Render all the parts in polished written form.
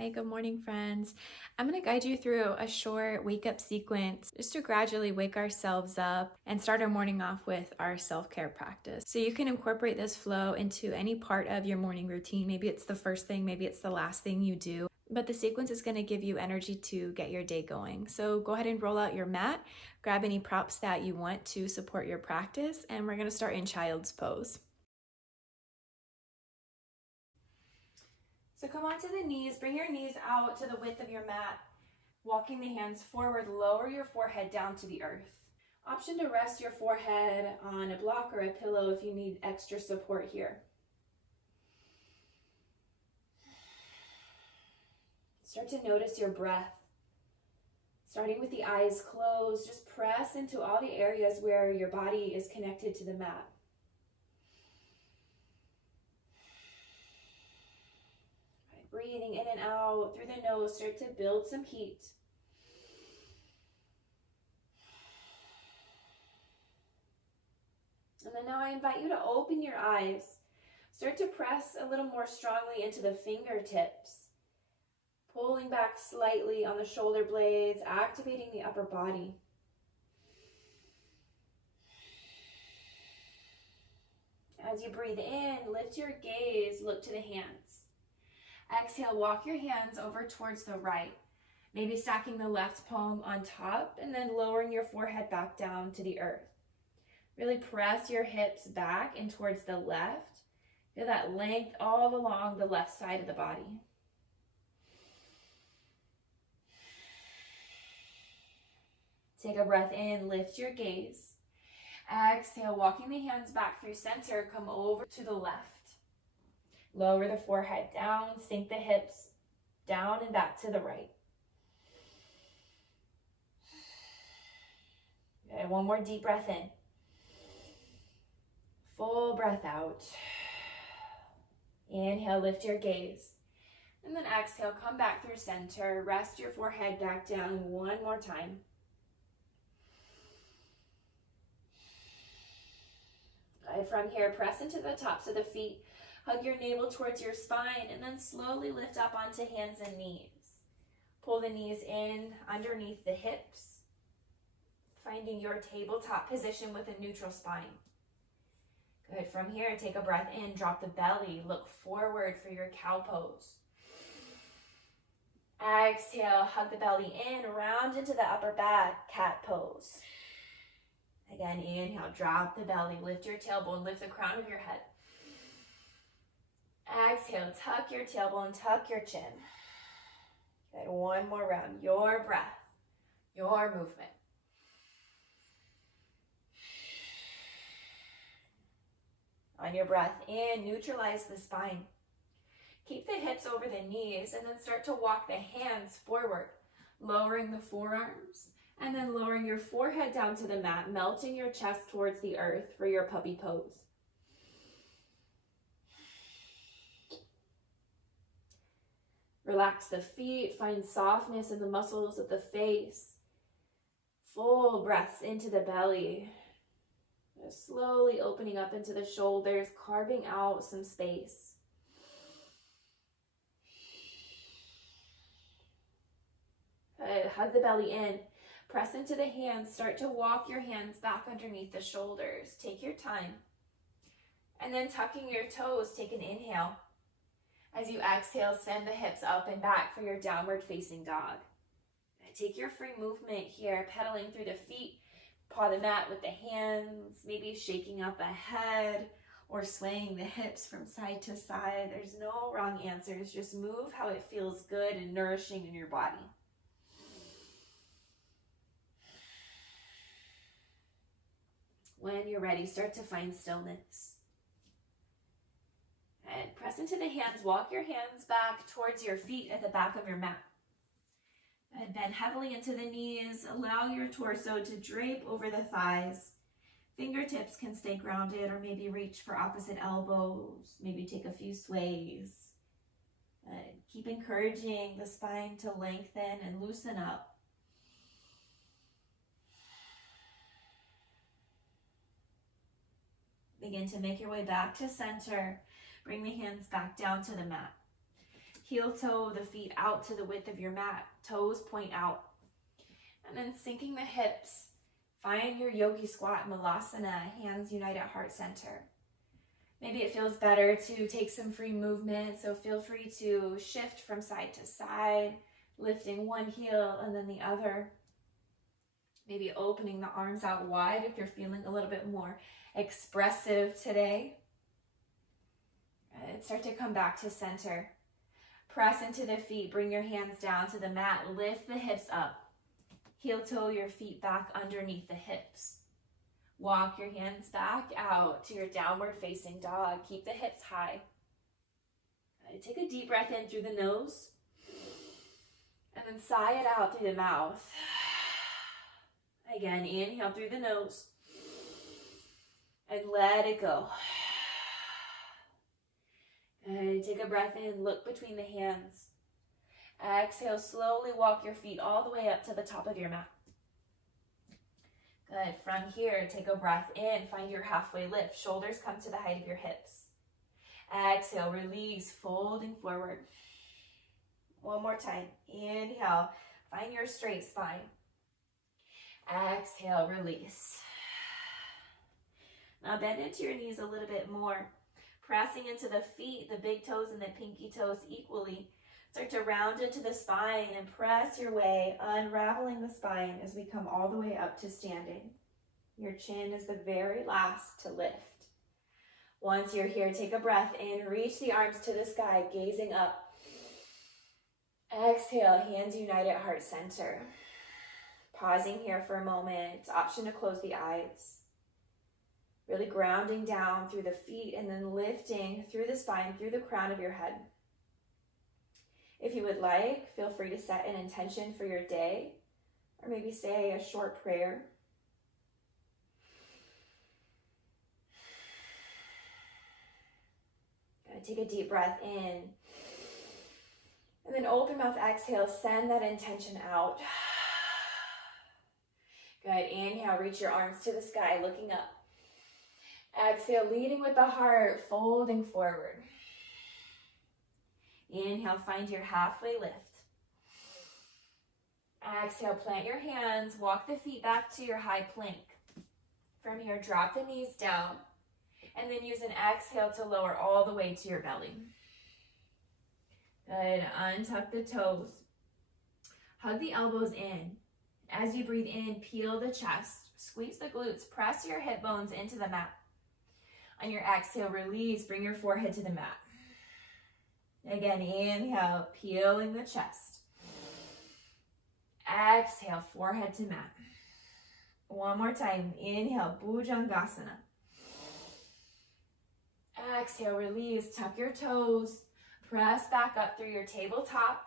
Hi, good morning, friends. I'm going to guide you through a short wake up sequence just to gradually wake ourselves up and start our morning off with our self-care practice. So you can incorporate this flow into any part of your morning routine. Maybe it's the first thing, maybe it's the last thing you do, but the sequence is going to give you energy to get your day going. So go ahead and roll out your mat, grab any props that you want to support your practice, and we're going to start in child's pose. So come onto the knees, bring your knees out to the width of your mat, walking the hands forward, lower your forehead down to the earth. Option to rest your forehead on a block or a pillow if you need extra support here. Start to notice your breath. Starting with the eyes closed, just press into all the areas where your body is connected to the mat. Breathing in and out through the nose, start to build some heat. And then now I invite you to open your eyes. Start to press a little more strongly into the fingertips. Pulling back slightly on the shoulder blades, activating the upper body. As you breathe in, lift your gaze, look to the hands. Exhale, walk your hands over towards the right. Maybe stacking the left palm on top and then lowering your forehead back down to the earth. Really press your hips back and towards the left. Feel that length all along the left side of the body. Take a breath in, lift your gaze. Exhale, walking the hands back through center, come over to the left. Lower the forehead down, sink the hips down and back to the right. Okay, one more deep breath in. Full breath out. Inhale, lift your gaze. And then exhale, come back through center. Rest your forehead back down one more time. And from here, press into the tops of the feet. Hug your navel towards your spine and then slowly lift up onto hands and knees. Pull the knees in underneath the hips, finding your tabletop position with a neutral spine. Good. From here, take a breath in, drop the belly, look forward for your cow pose. Exhale, hug the belly in, round into the upper back, cat pose. Again, inhale, drop the belly, lift your tailbone, lift the crown of your head. Exhale, tuck your tailbone, tuck your chin. Good, one more round, your breath, your movement. On your breath in, neutralize the spine. Keep the hips over the knees and then start to walk the hands forward, lowering the forearms and then lowering your forehead down to the mat, melting your chest towards the earth for your puppy pose. Relax the feet, find softness in the muscles of the face. Full breaths into the belly. Just slowly opening up into the shoulders, carving out some space. Good. Hug the belly in. Press into the hands. Start to walk your hands back underneath the shoulders. Take your time. And then tucking your toes, take an inhale. As you exhale, send the hips up and back for your downward facing dog. Take your free movement here, pedaling through the feet. Paw the mat with the hands, maybe shaking up a head or swaying the hips from side to side. There's no wrong answers. Just move how it feels good and nourishing in your body. When you're ready, start to find stillness. And press into the hands. Walk your hands back towards your feet at the back of your mat. And bend heavily into the knees. Allow your torso to drape over the thighs. Fingertips can stay grounded or maybe reach for opposite elbows. Maybe take a few sways. Keep encouraging the spine to lengthen and loosen up. Begin to make your way back to center. Bring the hands back down to the mat. Heel toe the feet out to the width of your mat. Toes point out. And then sinking the hips. Find your Yogi Squat, Malasana, hands unite at heart center. Maybe it feels better to take some free movement, so feel free to shift from side to side, lifting one heel and then the other. Maybe opening the arms out wide if you're feeling a little bit more expressive today. And start to come back to center. Press into the feet, bring your hands down to the mat, lift the hips up. Heel toe your feet back underneath the hips. Walk your hands back out to your downward facing dog. Keep the hips high. Take a deep breath in through the nose. And then sigh it out through the mouth. Again, inhale through the nose. And let it go. And take a breath in, look between the hands. Exhale, slowly walk your feet all the way up to the top of your mat. Good. From here, take a breath in, find your halfway lift. Shoulders come to the height of your hips. Exhale, release, folding forward. One more time. Inhale, find your straight spine. Exhale, release. Now bend into your knees a little bit more. Pressing into the feet, the big toes and the pinky toes equally. Start to round into the spine and press your way, unraveling the spine as we come all the way up to standing. Your chin is the very last to lift. Once you're here, take a breath in, reach the arms to the sky, gazing up. Exhale, hands unite at heart center. Pausing here for a moment, option to close the eyes. Really grounding down through the feet and then lifting through the spine, through the crown of your head. If you would like, feel free to set an intention for your day, or maybe say a short prayer. Take a deep breath in. And then open mouth, exhale, send that intention out. Good, inhale, reach your arms to the sky, looking up. Exhale, leading with the heart, folding forward. Inhale, find your halfway lift. Exhale, plant your hands, walk the feet back to your high plank. From here, drop the knees down, and then use an exhale to lower all the way to your belly. Good, untuck the toes. Hug the elbows in. As you breathe in, peel the chest, squeeze the glutes, press your hip bones into the mat. On your exhale, release, bring your forehead to the mat. Again, inhale, peeling the chest. Exhale, forehead to mat. One more time, inhale, Bhujangasana. Exhale, release, tuck your toes, press back up through your tabletop,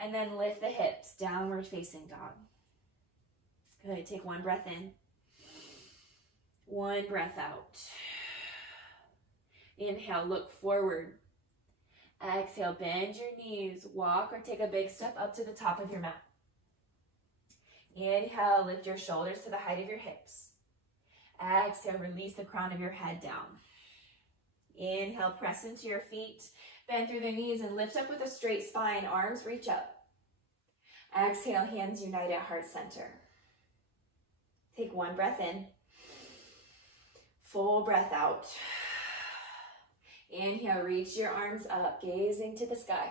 and then lift the hips, downward facing dog. Good, take one breath in, one breath out. Inhale, look forward. Exhale, bend your knees, walk or take a big step up to the top of your mat. Inhale, lift your shoulders to the height of your hips. Exhale, release the crown of your head down. Inhale, press into your feet, bend through the knees and lift up with a straight spine, arms reach up. Exhale, hands unite at heart center. Take one breath in, full breath out. Inhale, reach your arms up, gazing to the sky.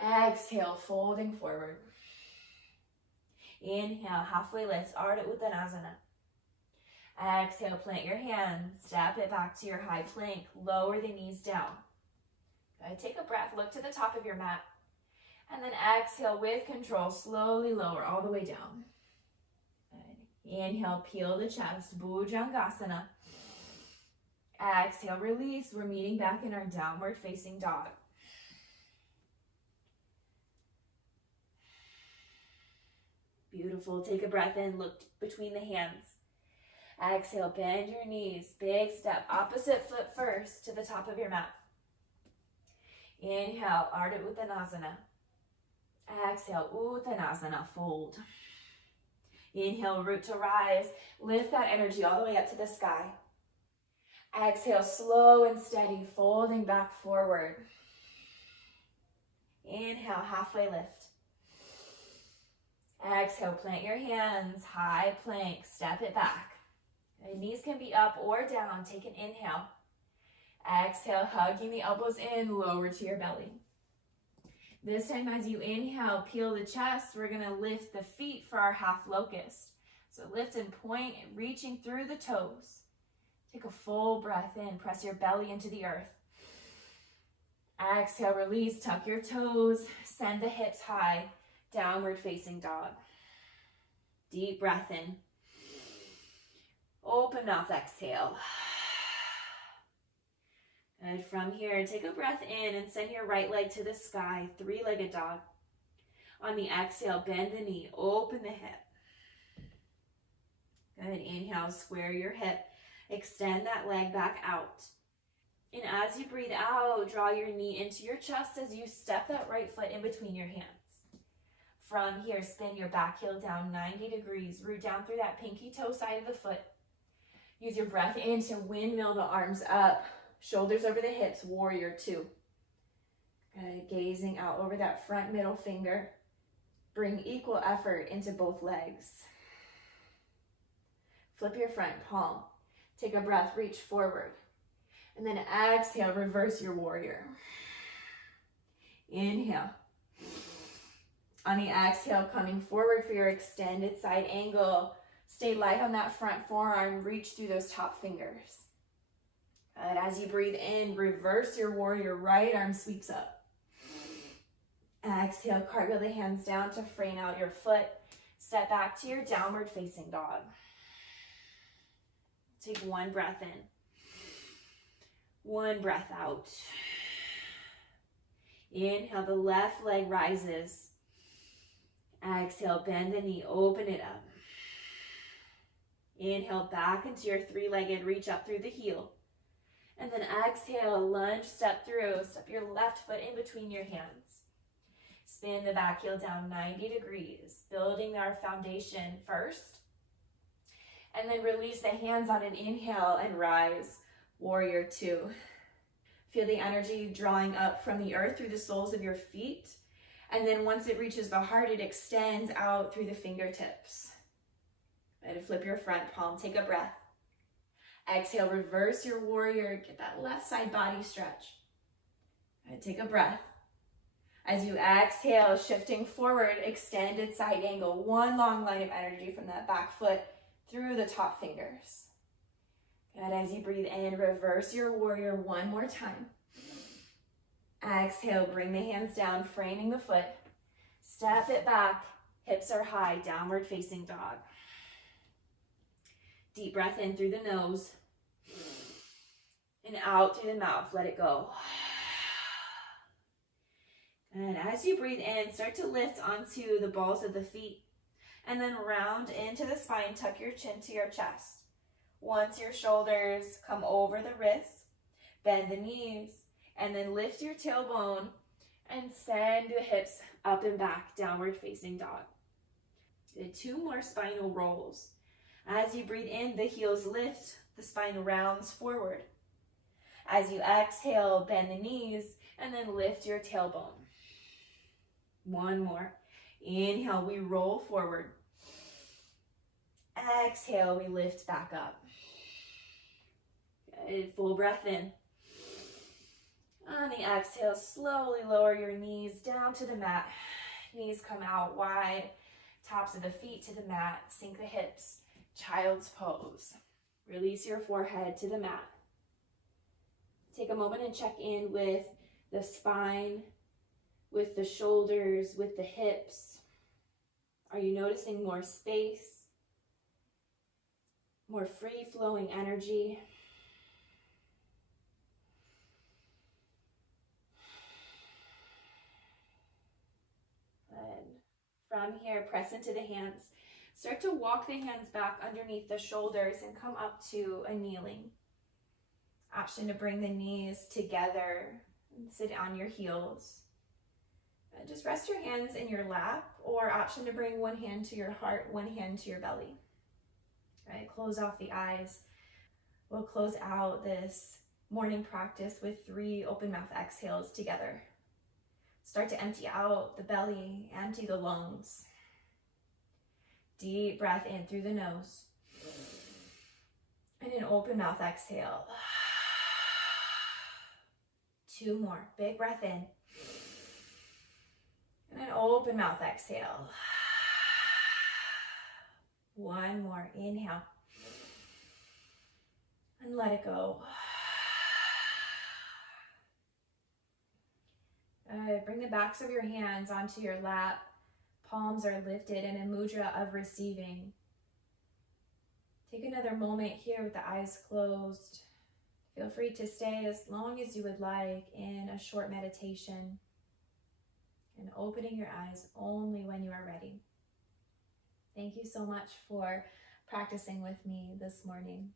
Exhale, folding forward. Inhale, halfway lift, Ardha Uttanasana. Exhale, plant your hands, step it back to your high plank, lower the knees down. Good. Take a breath, look to the top of your mat. And then exhale with control, slowly lower all the way down. Good. Inhale, peel the chest, Bhujangasana. Exhale, release. We're meeting back in our downward facing dog. Beautiful. Take a breath in, look between the hands. Exhale, bend your knees. Big step, opposite foot first to the top of your mat. Inhale, Ardha Uttanasana. Exhale, Uttanasana, fold. Inhale, root to rise. Lift that energy all the way up to the sky. Exhale, slow and steady, folding back forward. Inhale, halfway lift. Exhale, plant your hands, high plank, step it back. The knees can be up or down. Take an inhale. Exhale, hugging the elbows in, lower to your belly. This time as you inhale, peel the chest. We're gonna lift the feet for our half locust. So lift and point, reaching through the toes. Take a full breath in, press your belly into the earth. Exhale, release, tuck your toes, send the hips high, downward facing dog. Deep breath in. Open mouth, exhale. Good. From here, take a breath in and send your right leg to the sky, three-legged dog. On the exhale, bend the knee, open the hip. Good. Inhale, square your hip, extend that leg back out. And as you breathe out, draw your knee into your chest as you step that right foot in between your hands. From here, spin your back heel down 90 degrees, root down through that pinky toe side of the foot. Use your breath in to windmill the arms up, shoulders over the hips, warrior two. Good. Gazing out over that front middle finger. Bring equal effort into both legs. Flip your front palm. Take a breath, reach forward. And then exhale, reverse your warrior. Inhale. On the exhale, coming forward for your extended side angle. Stay light on that front forearm, reach through those top fingers. Good. As you breathe in, reverse your warrior, right arm sweeps up. Exhale, cartwheel the hands down to frame out your foot. Step back to your downward facing dog. Take one breath in. One breath out. Inhale, the left leg rises. Exhale, bend the knee, open it up. Inhale, back into your three-legged, reach up through the heel. And then exhale, lunge, step through. Step your left foot in between your hands. Spin the back heel down 90 degrees, building our foundation first. And then release the hands on an inhale and rise, warrior two. Feel the energy drawing up from the earth through the soles of your feet. And then once it reaches the heart, it extends out through the fingertips. And flip your front palm, take a breath. Exhale, reverse your warrior, get that left side body stretch. And take a breath. As you exhale, shifting forward, extended side angle, one long line of energy from that back foot through the top fingers. Good. As you breathe in, reverse your warrior one more time. Exhale, bring the hands down, framing the foot. Step it back, hips are high, downward facing dog. Deep breath in through the nose and out through the mouth. Let it go. And as you breathe in, start to lift onto the balls of the feet and then round into the spine. Tuck your chin to your chest. Once your shoulders come over the wrists, bend the knees, and then lift your tailbone and send the hips up and back, downward facing dog. Do 2 more spinal rolls. As you breathe in, the heels lift, the spine rounds forward. As you exhale, bend the knees, and then lift your tailbone. One more. Inhale, we roll forward. Exhale, we lift back up. Good. Full breath in. On the exhale, slowly lower your knees down to the mat. Knees come out wide. Tops of the feet to the mat. Sink the hips. Child's pose. Release your forehead to the mat. Take a moment and check in with the spine, with the shoulders, with the hips. Are you noticing more space? More free-flowing energy? Good. From here, press into the hands. Start to walk the hands back underneath the shoulders and come up to a kneeling. Option to bring the knees together and sit on your heels. Just rest your hands in your lap, or option to bring one hand to your heart, one hand to your belly. All right, close off the eyes. We'll close out this morning practice with 3 open mouth exhales together. Start to empty out the belly, empty the lungs. Deep breath in through the nose. And an open mouth exhale. 2 more. Big breath in. And an open mouth exhale. 1 more. Inhale. And let it go. Bring the backs of your hands onto your lap. Palms are lifted in a mudra of receiving. Take another moment here with the eyes closed. Feel free to stay as long as you would like in a short meditation, and opening your eyes only when you are ready. Thank you so much for practicing with me this morning.